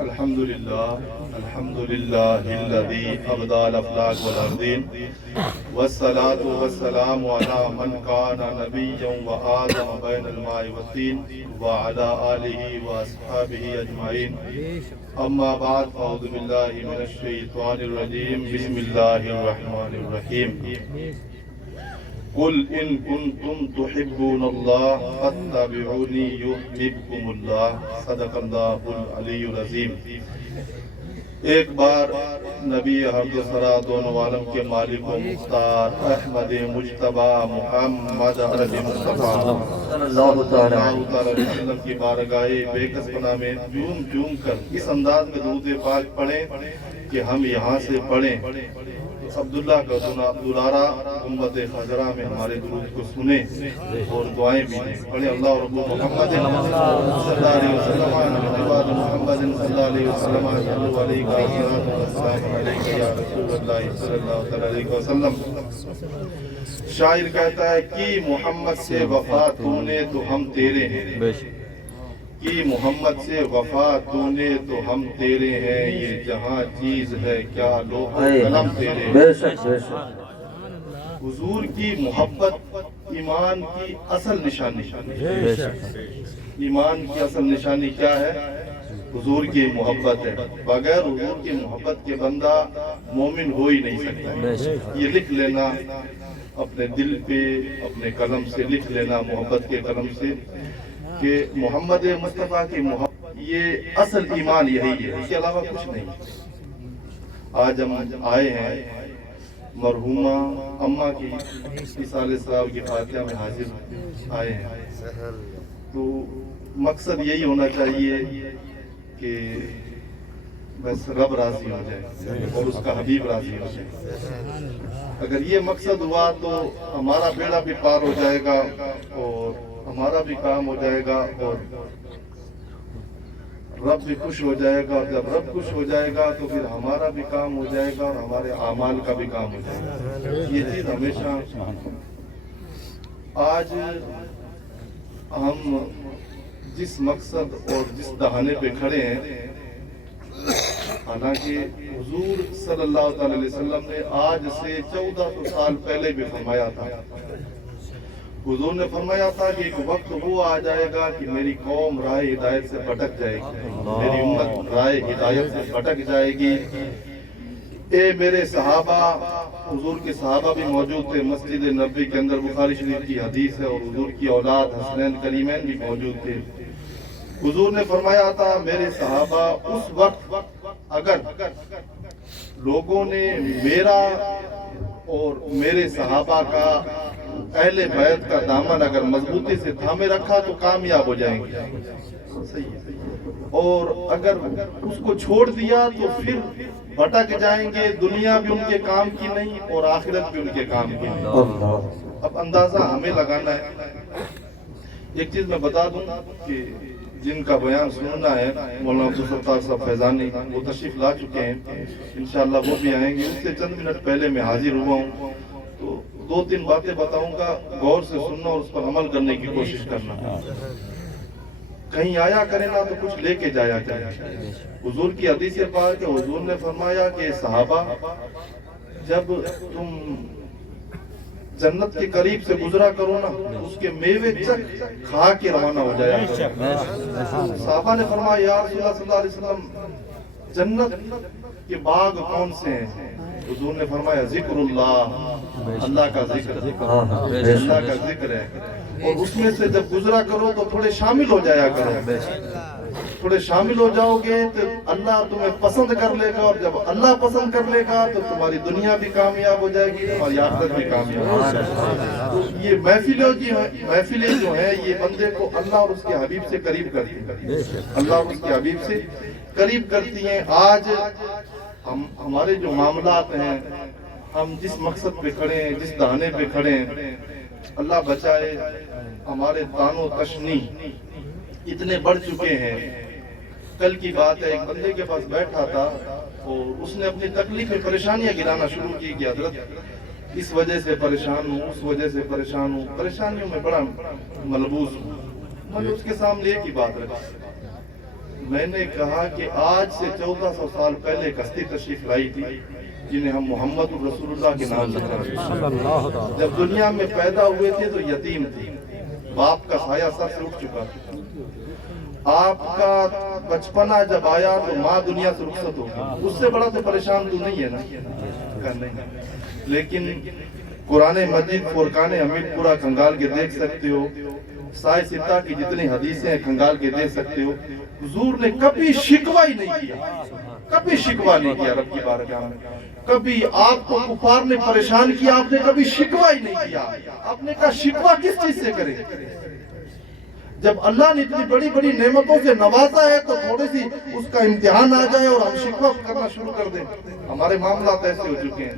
الحمد لله الذي أبدى الأفلاك والأرضين والصلاة والسلام على من كان نبيا وآدم بين الماء والطين وعلى آله وأصحابه أجمعين أما بعد فأعوذ بالله من الشيطان الرجيم بسم الله الرحمن الرحيم قل إن كنتم تحبون الله فاتبعوني يحببكم الله صدق الله العلی العظیم۔ ایک بار نبی حمد و ثنا دونوں عالم کے مالک و مختار احمد مجتبی محمد عربی مصطفیٰ صلی اللہ علیہ وسلم کی بارگاہ بے کس پناہ میں جھوم جھوم کر اس انداز میں درود پاک پڑھیں کہ ہم یہاں سے پڑھیں۔ عبداللہ کا دلارا گنبد خضرا میں ہمارے درود کو سنیں اور دعائیں بھی دیں۔ پڑھیں اللہ رب محمد صلی اللہ علیہ وسلم عباد محمد صلی اللہ علیہ وسلم علیہ یا رسول اللہ صلی اللہ علیہ وسلم۔ شاعر کہتا ہے کہ محمد سے وفا تو نے تو ہم تیرے ہیں، کہ محمد سے وفا تو نے تو ہم تیرے ہیں، یہ جہاں چیز ہے کیا لوح قلم تیرے ہیں۔ حضور کی محبت ایمان کی اصل نشانی ہے۔ ایمان کی اصل نشانی کیا ہے؟ حضور کی محبت ہے۔ بغیر حضور کی محبت کے بندہ مومن ہو ہی نہیں سکتا۔ یہ لکھ لینا اپنے دل پہ، اپنے قلم سے لکھ لینا، محبت کے قلم سے، کہ محمد مصطفیٰ کی محبت یہ اصل ایمان یہی ہے، اس کے علاوہ کچھ نہیں۔ آج ہم آئے ہیں مرحومہ اماں کی اصالِ صاحب کی فاتحہ میں حاضر آئے ہیں، تو مقصد یہی ہونا چاہیے کہ بس رب راضی ہو جائے اور اس کا حبیب راضی ہو جائے۔ اگر یہ مقصد ہوا تو ہمارا بیڑا بھی پار ہو جائے گا اور ہمارا بھی کام ہو جائے گا اور رب بھی خوش ہو جائے گا، اور جب رب خوش ہو جائے گا تو پھر ہمارا بھی کام ہو جائے گا اور ہمارے اعمال کا بھی کام ہو جائے گا۔ یہ چیز ہمیشہ آج ہم جس مقصد اور جس دہانے پہ کھڑے ہیں، حالانکہ حضور صلی اللہ علیہ وسلم نے آج سے 1400 سال پہلے بھی فرمایا تھا۔ حضور نے فرمایا تھا کہ ایک وقت وہ آ جائے گا کہ میری قوم راہ ہدایت سے بھٹک جائے گی، میری امت راہ ہدایت سے بھٹک جائے گی۔ اے میرے صحابہ، حضور کے صحابہ بھی موجود تھے مسجد نبوی کے اندر، بخاری شریف کی حدیث ہے، اور حضور کی اولاد حسنین کریمین بھی موجود تھے۔ حضور نے فرمایا تھا میرے صحابہ اس وقت اگر لوگوں نے میرا اور میرے صحابہ کا، اہل بیت کا دامن اگر مضبوطی سے تھامے رکھا تو کامیاب ہو جائیں گے، اور اگر اس کو چھوڑ دیا تو پھر بھٹک جائیں گے، دنیا بھی ان کے کام کی نہیں اور آخرت بھی ان کے کام کی نہیں۔ اب اندازہ ہمیں لگانا ہے۔ ایک چیز میں بتا دوں کہ جن کا بیان سننا ہے مولانا عبدالستار صاحب فیضانی، وہ تشریف لا چکے ہیں، انشاءاللہ وہ بھی آئیں گے۔ اس سے چند منٹ پہلے میں حاضر ہوا ہوں، تو 2-3 باتیں بتاؤں گا، غور سے سننا اور اس پر عمل کرنے کی کوشش کرنا۔ کہیں آیا کریں نا تو کچھ لے کے جایا کریں۔ حضور کی حدیث پاک ہے، حضور نے فرمایا کہ صحابہ جب تم جنت کے قریب سے گزرا کرو نا، اس کے میوے چک کھا کے روانہ ہو جایا کرو۔ صحابہ نے فرمایا یا رسول اللہ صلی اللہ علیہ وسلم جنت کے باغ کون سے ہیں؟ حضور نے فرمایا ذکر اللہ، اللہ کا ذکر، اللہ کا ذکر ہے، اور اس میں سے جب گزرا کرو تو تھوڑے شامل ہو جایا کرو۔ تھوڑے شامل ہو جاؤ گے تو اللہ تمہیں پسند کر لے گا، اور جب اللہ پسند کر لے گا تو تمہاری دنیا بھی کامیاب ہو جائے گی، تمہاری آخرت بھی کامیاب ہو جائے گی۔ تو یہ محفلیں جو ہیں یہ بندے کو اللہ اور اس کے حبیب سے قریب کرتی ہیں، اللہ اور اس کے حبیب سے قریب کرتی ہیں۔ آج ہمارے جو معاملات ہیں، ہم جس مقصد پہ کھڑے ہیں، جس دہانے پہ کھڑے ہیں، اللہ بچائے، ہمارے طعن و تشنیع اتنے بڑھ چکے ہیں۔ کل کی بات ہے، ایک بندے کے پاس بیٹھا تھا اور اس نے اپنی تکلیفیں پریشانیاں گرانا شروع کی کہ حضرت اس وجہ سے پریشان ہوں، اس وجہ سے پریشان ہوں، پریشانیوں میں بڑا ملبوس ہوں۔ میں نے اس کے سامنے ایک ہی بات رکھی، میں نے کہا کہ آج سے 1400 سال پہلے ایک ہستی تشریف لائی تھی جنہیں ہم محمد رسول اللہ کے نام سے جانتے ہیں. جب دنیا میں پیدا ہوئے تھے تو یتیم تھی, باپ کا سایہ سر سے اٹھ چکا تھا. آپ کا بچپنا جب آیا تو ماں دنیا سے رخصت ہو گئی. اس سے بڑا تو پریشان تو نہیں ہے نا, نہیں. لیکن قرآن مجید فرقان حمید پورا کھنگال کے دیکھ سکتے ہو, سائے ستہ کی جتنی حدیثیں کھنگال کے دیکھ سکتے ہو. حضور نے کبھی شکوہ ہی نہیں کیا, کبھی شکوہ نہیں کیا رب کی بارگاہ میں. کبھی آپ کو کفار نے پریشان کیا, آپ نے کبھی شکوہ ہی نہیں کیا. آپ نے کہا شکوہ کس چیز سے کرے؟ جب اللہ نے اتنی بڑی بڑی نعمتوں سے نوازا ہے تو تھوڑی سی اس کا امتحان آ جائے اور ہم شکوہ کرنا شروع کر دیں. ہمارے معاملات ایسے ہو چکے ہیں.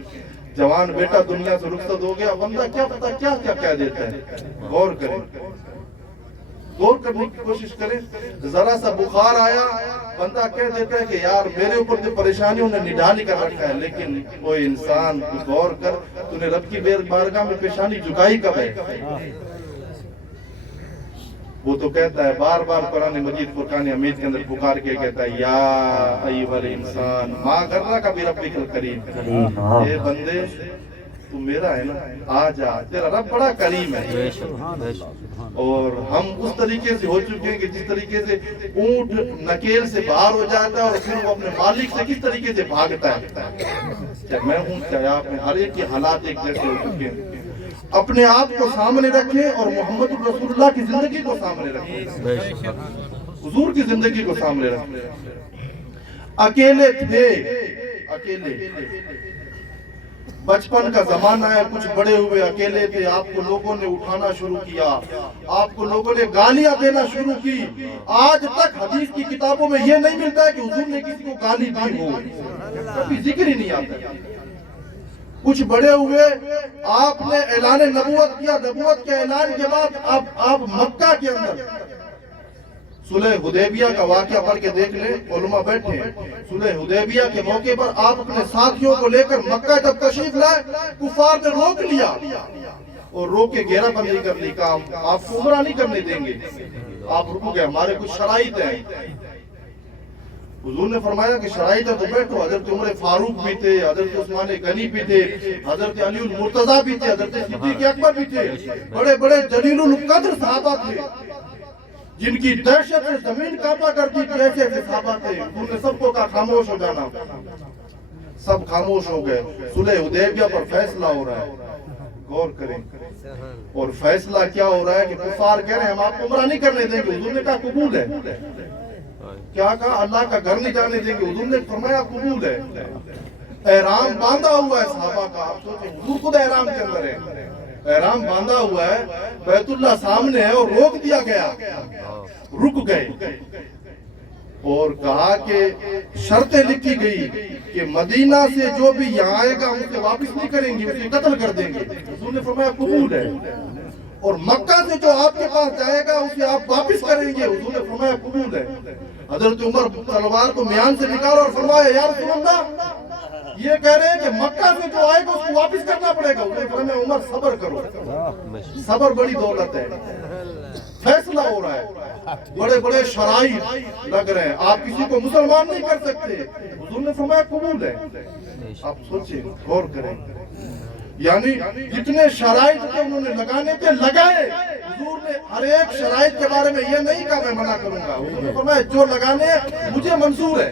جوان بیٹا دنیا سے رخصت ہو گیا, بندہ کیا پتا کیا کیا کہہ دیتا ہے. غور کریں, غور کرنے کی کوشش کریں. ذرا سا بخار آیا, بندہ کہہ دیتا ہے کہ یار میرے اوپر جو پریشانیوں نے نڈال کر رکھا ہے. لیکن کوئی انسان غور کر, تو نے رب کی بارگاہ میں پیشانی جھکائی کب ہے؟ وہ تو کہتا ہے بار بار قرآن مجید فرقان حمید کے اندر پکار کے کہتا ہے یا ایھا الانسان ما غرک بربک الکریم. اے بندے تو میرا ہے نا, آ جا, تیرا رب بڑا کریم ہے. اور ہم اس طریقے سے ہو چکے ہیں کہ جس طریقے سے اونٹ نکیل سے باہر ہو جاتا ہے اور پھر وہ اپنے مالک سے کس طریقے سے بھاگتا ہے. چاہے میں ہوں چاہے آپ ہیں, ہر ایک کے حالات ایک جیسے ہو چکے ہیں. اپنے آپ کو سامنے رکھیں اور محمد رسول اللہ کی زندگی کو سامنے رکھیں, حضور کی زندگی کو سامنے رکھیں. اکیلے تھے, اکیلے. بچپن کا زمانہ ہے, کچھ بڑے ہوئے اکیلے تھے. آپ کو لوگوں نے اٹھانا شروع کیا, آپ کو لوگوں نے گالیاں دینا شروع کی. آج تک حدیث کی کتابوں میں یہ نہیں ملتا ہے کہ حضور نے کسی کو گالی دی ہو, کبھی ذکر ہی نہیں آتا. کچھ بڑے ہوئے, آپ نے اعلان نبوت کیا. نبوت کے اعلان کے بعد آپ مکہ کے اندر صلح حدیبیہ کا واقعہ پڑھ کے دیکھ لیں, علماء بیٹھے ہیں. صلح حدیبیہ کے موقع پر آپ اپنے ساتھیوں کو لے کر مکہ جب تشریف لائے, کفار نے روک لیا اور روک کے گھیرا بندی کر لی. کہا آپ کو عمرہ نہیں کرنے دیں گے, آپ رکو گے, ہمارے کچھ شرائط ہیں. حضور نے فرمایا کہ شرائط ہے تو بیٹھو. حضرت عمر فاروق بھی تھے, حضرت عثمان غنی بھی تھے, حضرت علی المرتضیٰ بھی تھے, حضرت صدیق اکبر بھی تھے. بڑے بڑے جلیل القدر صحابہ تھے جن کی دہشت سے زمین کانپا کرتی تھی. ایسے ایسے صحابہ تھے. حضور نے سب کو کہا خاموش ہو جانا. سب خاموش ہو گئے. صلح حدیبیہ پر فیصلہ ہو رہا ہے, غور کریں. اور فیصلہ کیا ہو رہا ہے کہ کفار کہہ رہے ہیں ہم آپ کو عمرہ نہیں کرنے دیں گے. حضور نے کہا قبول ہے. کیا کہا؟ اللہ کا گھر نہیں جانے دیں گے. حضور نے فرمایا قبول ہے. احرام باندھا ہوا ہے صحابہ کا. آپ سوچیں, حضور خود احرام کے اندر ہے, احرام باندھا ہوا ہے, بیت اللہ سامنے ہے, اور روک دیا گیا. رک گئے اور کہا کہ شرطیں لکھی گئی کہ مدینہ سے جو بھی یہاں آئے گا اسے واپس نہیں کریں گے, اسے قتل کر دیں گے. حضور نے فرمایا قبول ہے. اور مکہ سے جو آپ کے پاس جائے گا اسے آپ واپس کریں گے. حضور نے فرمایا قبول ہے. حضرت عمر تلوار کو میان سے نکالا اور فرمایا یا رسول اللہ, یہ کہہ رہے ہیں کہ مکہ سے جو آئے گا اس کو واپس کرنا پڑے گا. انہوں نے فرمایا عمر صبر کرو, صبر بڑی دولت ہے. فیصلہ ہو رہا ہے, بڑے بڑے شرائط لگ رہے ہیں, آپ کسی کو مسلمان نہیں کر سکتے. حضور نے فرمایا قبول ہے. آپ سوچیں, غور کریں. یعنی جتنے شرائط تھے انہوں نے لگانے کے لگائے. حضور نے ہر ایک شرائط کے بارے میں یہ نہیں کہا میں منع کروں گا. حضور نے فرمایا جو لگانے مجھے منظور ہے.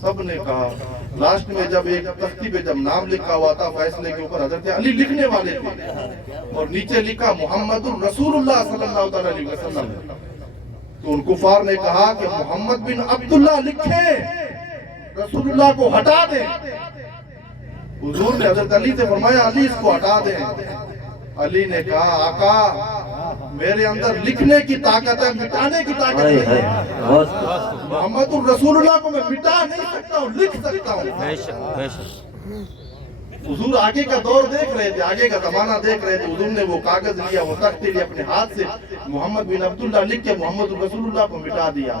سب نے کہا. لاسٹ میں جب ایک تختی پہ جب نام لکھا ہوا تھا فیصلے کے اوپر, حضرت علی لکھنے والے تھے اور نیچے لکھا محمد رسول اللہ صلی اللہ علیہ وسلم. تو ان کفار نے کہا کہ محمد بن عبداللہ لکھیں, رسول اللہ کو ہٹا دیں. حضور نے حضرت علی سے فرمایا علی اس کو ہٹا دیں. علی نے کہا آقا میرے اندر لکھنے کی طاقت ہے, مٹانے کی طاقت نہیں ہے. محمد الرسول اللہ کو میں مٹا نہیں سکتا ہوں, لکھ سکتا ہوں. حضور آگے کا دور دیکھ رہے تھے, آگے کا زمانہ دیکھ رہے تھے. حضور نے وہ کاغذ لیا, وہ تخت لیا, اپنے ہاتھ سے محمد بن عبداللہ لکھ کے محمد الرسول اللہ کو مٹا دیا.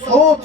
100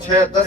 6:10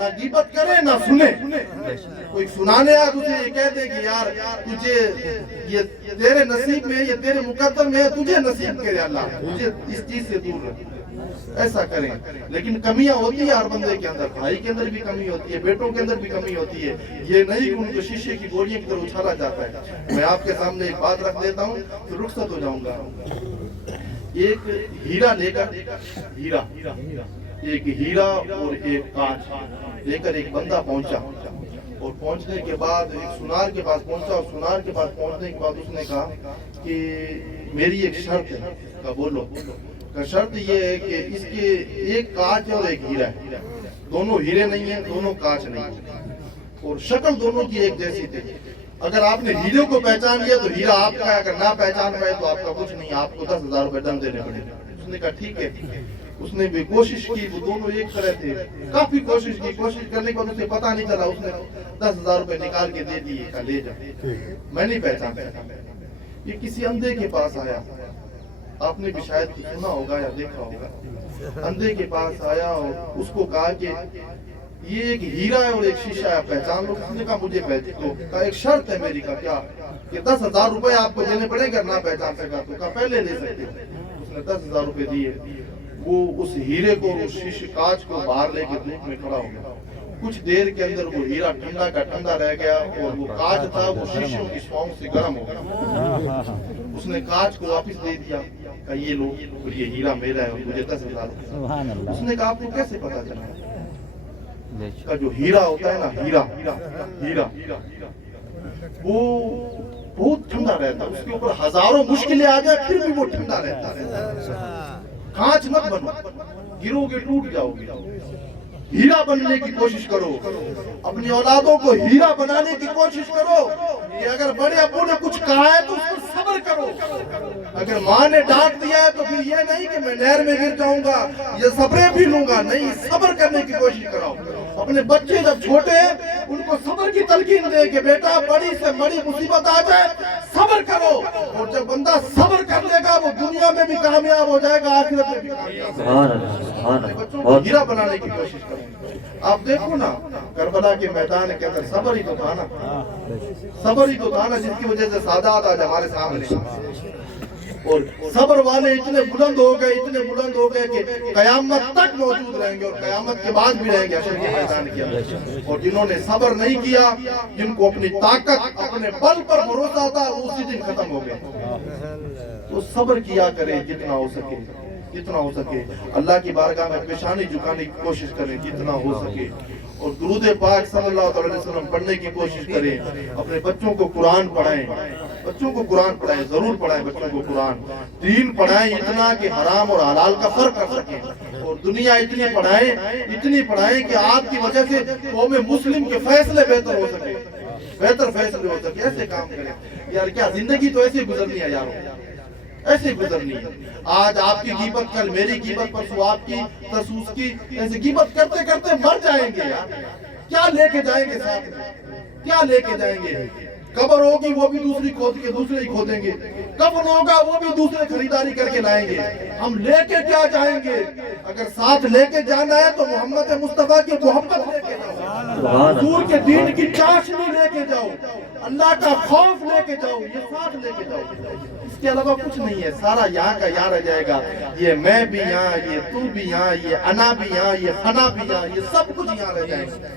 نہ غیبت کرے نہ سنے. کوئی سنانے آ تجھے یہ کہہ دے کہ یار تجھے یہ تیرے نصیب میں یہ تیرے مقدر میں تجھے نصیب کرے اللہ, مجھے اس چیز سے دور رکھ, ایسا کریں. لیکن کمیاں ہوتی ہیں ہر بندے کے اندر, بھائی کے اندر بھی کمی ہوتی ہے, بیٹوں کے اندر بھی کمی ہوتی ہے. یہ نہیں کہ ان کو شیشے کی گولیاں کی طرح اچھالا جاتا ہے. میں آپ کے سامنے ایک بات رکھ دیتا ہوں پھر رخصت ہو جاؤں گا. ایک ہیرا لے کر ایک ہیرا اور ایک کانچ لے کر ایک بندہ پہنچا, اور پہنچنے کے بعد ایک سنار کے پاس پہنچا, اور سنار کے پاس پہنچنے کے بعد اس نے کہا کہ میری ایک شرط ہے. کہا بولو. کہ شرط یہ ہے کہ اس کے ایک کانچ ہے اور ایک ہیرا ہے, دونوں ہیرے نہیں ہیں, دونوں کانچ نہیں ہیں, اور شکل دونوں کی ایک جیسی تھی. اگر آپ نے ہیرے کو پہچان لیا تو ہیرا آپ کا ہے, اگر نہ پہچان پائے تو آپ کا کچھ نہیں, آپ کو 10,000 روپے دم دینے پڑے. اس نے کہا ٹھیک ہے. اس نے بھی کوشش کی, وہ دونوں ایک طرح تھے, کافی کوشش کی. کوشش کرنے کے بعد اسے پتا نہیں چلا, اس نے 10,000 روپے نکال کے دے دیے. کہا لے جا, میں نہیں پہچانتا. یہ کسی اندھے کے پاس آیا, آپ نے بھی شاید سنا ہوگا یا دیکھا ہوگا. اندھے کے پاس آیا اور اس کو کہا کہ یہ ایک ہیرا ہے اور ایک شیشہ ہے, پہچان لو. اس نے کہا مجھے پہچان لو. کہا ایک شرط ہے میری. کا کیا؟ کہ 10,000 روپے آپ کو دینے پڑے گا, نہ پہچان سکا تو. کہا پہلے دے سکتے. اس نے 10,000 روپے دیے. وہ اس ہیرے کو, اس شیشے کانچ کو باہر لے کے دھوپ میں کھڑا ہو گیا. کچھ دیر کے اندر وہ ہیرا ٹھنڈا کا ٹھنڈا رہ گیا, اور وہ کانچ تھا وہ شیشوں کی سونگ سے گرم ہو گیا. اس نے کانچ کو واپس دے دیا. کہا یہ لو, اور یہ ہیرا میرا ہے, اور مجھے 10,000 روپے. اس نے کہا آپ کو کیسے پتا چلا؟ کا جو ہیرا ہوتا ہے نا, ہیرا وہ بہت ٹھنڈا رہتا ہے, اس کے اوپر ہزاروں مشکلیں آ جائیں پھر بھی وہ ٹھنڈا رہتا ہے. کانچ مت بنو, گرو گے ٹوٹ جاؤ گے. ہیرا بننے کی کوشش کرو, اپنی اولادوں کو ہیرا بنانے کی کوشش کرو. کہ اگر بڑے ابو نے کچھ کہا ہے تو اس پر صبر کرو. اگر ماں نے ڈانٹ دیا ہے تو پھر یہ نہیں کہ میں نہر میں گر جاؤں گا, یہ صبریں بھی لوں گا, نہیں, صبر کرنے کی کوشش کرو. اپنے بچے جب چھوٹے ہیں ان کو صبر کی تلقین دے کہ بیٹا بڑی سے بڑی مصیبت آ جائے صبر کرو. اور جب بندہ صبر کر لے گا وہ دنیا میں بھی کامیاب ہو جائے گا, آخرت میں بھی کامیاب. اپنے بچوں کو ہیرا بنانے کی کوشش کرو. آپ دیکھو نا کربلا کے میدان کے اندر صبر ہی تو تھا نا, جس کی وجہ سے سادات آج ہمارے سامنے. اور صبر والے اتنے بلند ہو گئے کہ قیامت تک موجود رہیں گے, اور قیامت کے بعد بھی رہیں گے حشر کے میدان کے اندر. اور جنہوں نے صبر نہیں کیا, جن کو اپنی طاقت اپنے بل پر بھروسہ تھا, وہ اسی دن ختم ہو گئے. تو صبر کیا کرے جتنا ہو سکے. اللہ کی بارگاہ میں پیشانی جھکانے کی کوشش کریں جتنا ہو سکے, اور درود پاک صلی اللہ علیہ وسلم پڑھنے کی کوشش کریں. اپنے بچوں کو قرآن پڑھائیں, ضرور پڑھائیں بچوں کو قرآن. دین پڑھائیں اتنا کہ حرام اور حلال کا فرق کر سکیں, اور دنیا اتنی پڑھائیں کہ آپ کی وجہ سے قوم مسلم کے فیصلے بہتر ہو سکے. ایسے کام کریں یار. کیا زندگی تو ایسے گزرنی ہے یارو, ایسے گزرنی ہے. آج آپ کی غیبت, کل میری غیبت, پرسوں آپ کی, پرسوں اس کی, ایسے غیبت کرتے کرتے مر جائیں گے یار. کیا لے کے جائیں گے ساتھ میں, کیا لے کے جائیں گے؟ قبر ہوگی وہ بھی دوسری کھود کے دوسرے ہی کھودیں گے, کفن ہوگا وہ بھی دوسرے خریداری کر کے لائیں گے. ہم لے کے کیا جائیں گے؟ اگر ساتھ لے کے جانا ہے تو محمد مصطفیٰ کی محبت لے کے جاؤ, حضور کے دین کی چاشنی لے کے جاؤ, اللہ کا خوف لے کے جاؤ, یہ ساتھ لے کے جاؤ. اس کے علاوہ کچھ نہیں ہے. سارا یہاں کا یہاں رہ جائے گا. یہ میں بھی یہاں, یہ تو بھی یہاں, یہ انا بھی یہاں, یہ فنا بھی یہاں, یہ سب کچھ یہاں رہ جائے گا.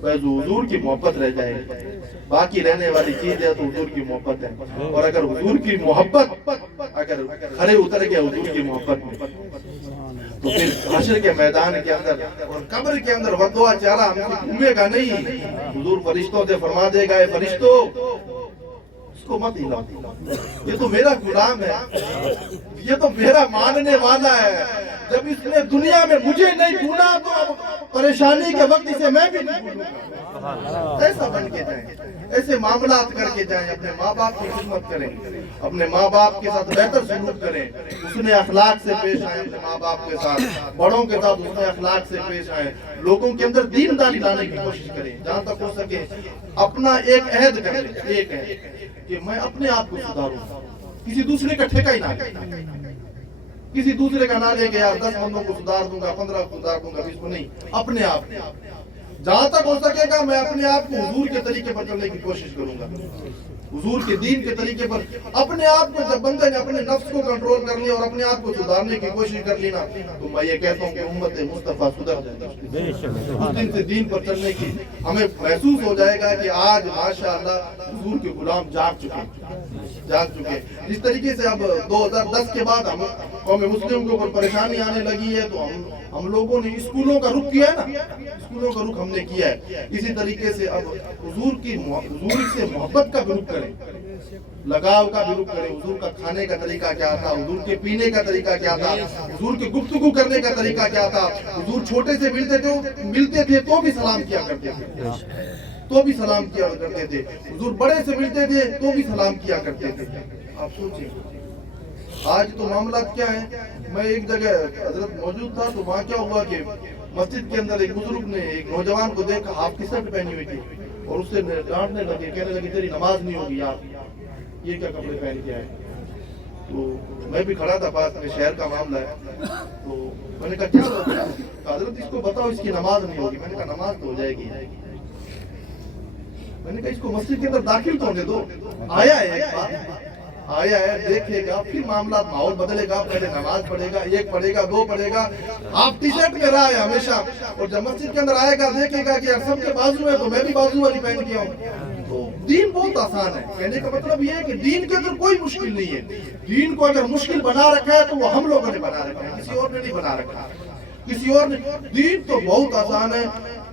بس حضور کی محبت رہ جائے گی. باقی رہنے والی چیز ہے تو حضور کی محبت ہے. اور اگر حضور کی محبت اگر کھڑے اتر گیا حضور کی محبت میں, تو پھر حشر کے میدان کے اندر اور قبر کے اندر ودوا چارہ ہم سے گھومے گا نہیں. حضور فرشتوں سے فرما دے گا, اے فرشتوں اس کو مت ہلاؤ, یہ تو میرا غلام ہے, یہ تو میرا ماننے والا ہے. جب اس نے دنیا میں مجھے نہیں ڈھونڈا تو اب پریشانی کے وقت اسے میں بھی نہیں ڈھونڈوں. ایسا بن کے جائیں, ایسے معاملات کر کے جائیں. اپنے ماں باپ کی خدمت کریں, اپنے ماں باپ کے ساتھ بہتر سلوک کریں, اس نے اخلاق سے پیش آئیں. اپنے ماں باپ کے ساتھ, بڑوں کے ساتھ اس نے اخلاق سے پیش آئیں. لوگوں کے اندر دینداری لانے کی کوشش کریں جہاں تک ہو سکے. اپنا ایک عہد کریں, ایک ہے کہ میں اپنے آپ کو سدھاروں, کسی دوسرے کا ٹھیکہ ہی نہ کریں. کسی دوسرے کا نہ لے کے یار 10 بندوں کو سدھار دوں گا, 15 کو سدھار دوں گا, 20 کو نہیں. اپنے آپ جہاں تک ہو سکے گا میں اپنے آپ کو حضور کے طریقے پر کرنے کی کوشش کروں گا، حضور کے دین کے طریقے پر اپنے آپ کو. جب بندے نے اپنے نفس کو کنٹرول کر لیا اور اپنے آپ کو سدھارنے کی کوشش کر لی نا تو میں یہ کہتا ہوں کہ امت مصطفیٰ سدھر جائے گی. اس دن سے دین پر چلنے کی ہمیں محسوس ہو جائے گا کہ آج ماشاءاللہ حضور کے غلام جاگ چکے. جس طریقے سے اب 2010 کے بعد ہم قوم مسلم کے اوپر پریشانی آنے لگی ہے تو ہم لوگوں نے اسکولوں کا رخ کیا ہے نا، اسکولوں کا رخ ہم نے کیا ہے. اسی طریقے سے اب حضور سے محبت کا بھی رخ کریں، لگاؤ کا بھی رخ کریں. حضور کا کھانے کا طریقہ کیا تھا، حضور کے پینے کا طریقہ کیا تھا، حضور کے گفتگو کرنے کا طریقہ کیا تھا. حضور چھوٹے سے ملتے تھے تو بھی سلام کیا کرتے تھے، حضور بڑے سے ملتے تھے تو بھی سلام کیا کرتے تھے. آپ سوچیں آج تو معاملات کیا ہیں. میں ایک جگہ حضرت موجود تھا تو وہاں کیا ہوا کہ مسجد کے اندر ایک بزرگ نے ایک نوجوان کو دیکھا، ہاف ٹی شرٹ پہنی ہوئی تھی اور اس سے ڈانٹنے لگے، کہنے لگے تیری نماز نہیں ہوگی یار، یہ کیا کپڑے پہن کے آئے. تو میں بھی کھڑا تھا پاس میں، شہر کا معاملہ ہے. تو میں نے کہا کیا بات ہے؟ حضرت اس کو بتاؤ اس کی نماز نہیں ہوگی. میں نے کہا نماز تو ہو جائے گی. میں نے کہا اس کو مسجد کے اندر داخل تو ہونے دو. آیا ہے ایک بار، آیا ہے دیکھے گا، پھر معاملات ماحول بدلے گا. پہلے نماز پڑھے گا، ایک پڑھے گا، دو پڑھے گا. آپ ٹی شرٹ میں رہا ہے ہمیشہ اور جب مسجد کے اندر آئے گا دیکھے گا کہ یار سب کے بازو ہے تو میں بھی بازو والی پہن کے آؤں. تو دین بہت آسان ہے. کہنے کا مطلب یہ ہے کہ دین کے اندر کوئی مشکل نہیں ہے. دین کو اگر مشکل بنا رکھا ہے تو وہ ہم لوگوں نے بنا رکھا ہے، کسی اور نے نہیں بنا رکھا. کسی اور نے. دین تو بہت آسان ہے.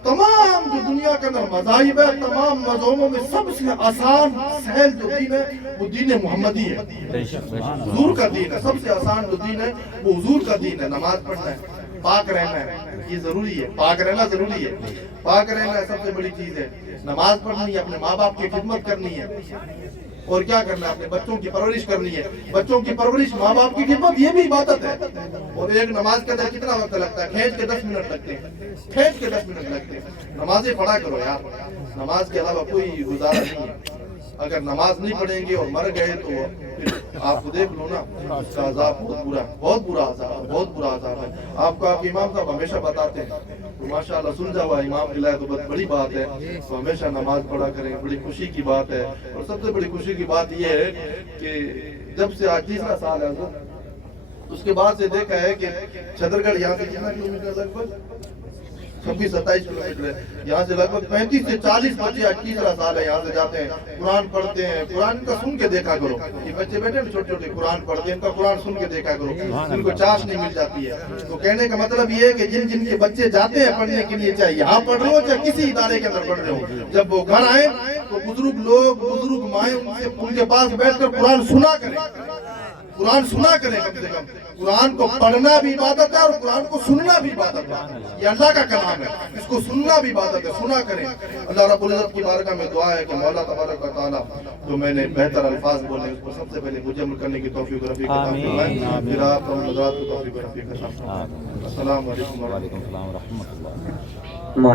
تمام جو دنیا کے اندر مذاہب ہے، تمام مذہبوں میں سب سے آسان سہل جو دین ہے وہ دین محمدی ہے، حضور کا دین ہے. سب سے آسان جو دین ہے وہ حضور کا دین ہے. نماز پڑھنا ہے، پاک رہنا ہے، یہ ضروری ہے. پاک رہنا ضروری ہے. پاک رہنا سب سے بڑی چیز ہے. نماز پڑھنی ہے، اپنے ماں باپ کی خدمت کرنی ہے، اور کیا کرنا ہے، اپنے بچوں کی پرورش کرنی ہے. بچوں کی پرورش، ماں باپ کی خدمت، یہ بھی عبادت ہے. اور ایک نماز کے اندر کتنا وقت لگتا ہے؟ کھینچ کے 10 منٹ لگتے ہیں. نمازیں پڑھا کرو یار. نماز کے علاوہ کوئی گزارا نہیں ہے. اگر نماز نہیں پڑھیں گے اور مر گئے تو پھر آپ کو دیکھ لو نا، اس کا عذاب بہت برا عذاب ہے. آپ کو آپ کے امام صاحب ہمیشہ بتاتے ہیں. تو ماشاءاللہ سلجھا ہوا امام ملا تو بہت بڑی بات ہے. تو ہمیشہ نماز پڑھا کریں، بڑی خوشی کی بات ہے. اور سب سے بڑی خوشی کی بات یہ ہے کہ جب سے آج 30واں سال ہے اس کے بعد سے دیکھا ہے کہ چھترگڑھ یہاں سے کتنا کلومیٹر، لگ بھگ 26-27 کلومیٹر ہے. یہاں سے لگ بھگ 35 سے 40 بچے آج 30واں سال ہے یہاں سے جاتے ہیں، قرآن پڑھتے ہیں. قرآن کا سن کے دیکھا کرو. یہ بچے بیٹھے ہیں چھوٹے چھوٹے قرآن پڑھتے ہیں، ان کا قرآن سن کے دیکھا کرو. ان کو چاش نہیں مل جاتی ہے. تو کہنے کا مطلب یہ ہے کہ جن کے بچے جاتے ہیں پڑھنے کے لیے، چاہے یہاں پڑھ رہے ہو چاہے کسی ادارے کے اندر پڑھ رہے ہو، جب وہ گھر آئے تو بزرگ مائیں ان کے پاس بیٹھ کر قرآن سنا کریں. قرآن سنا کریں. کم سے کم قرآن کو پڑھنا بھی عبادت ہے اور قرآن کو سننا بھی عبادت ہے. یہ اللہ کا کلام ہے، اس کو سننا بھی عبادت ہے. سنا کریں. اللہ رب العزت کی بارگاہ میں دعا ہے کہ مولا تبارک و تعالیٰ جو میں نے بہتر الفاظ بولے اس کو سب سے پہلے مجھے عمل کرنے کی توفیق رفیق عطا فرمائے. پھر آپ اور حضرات کو توفیق رفیق عطا فرمائے. السلام علیکم ورحمۃ اللہ.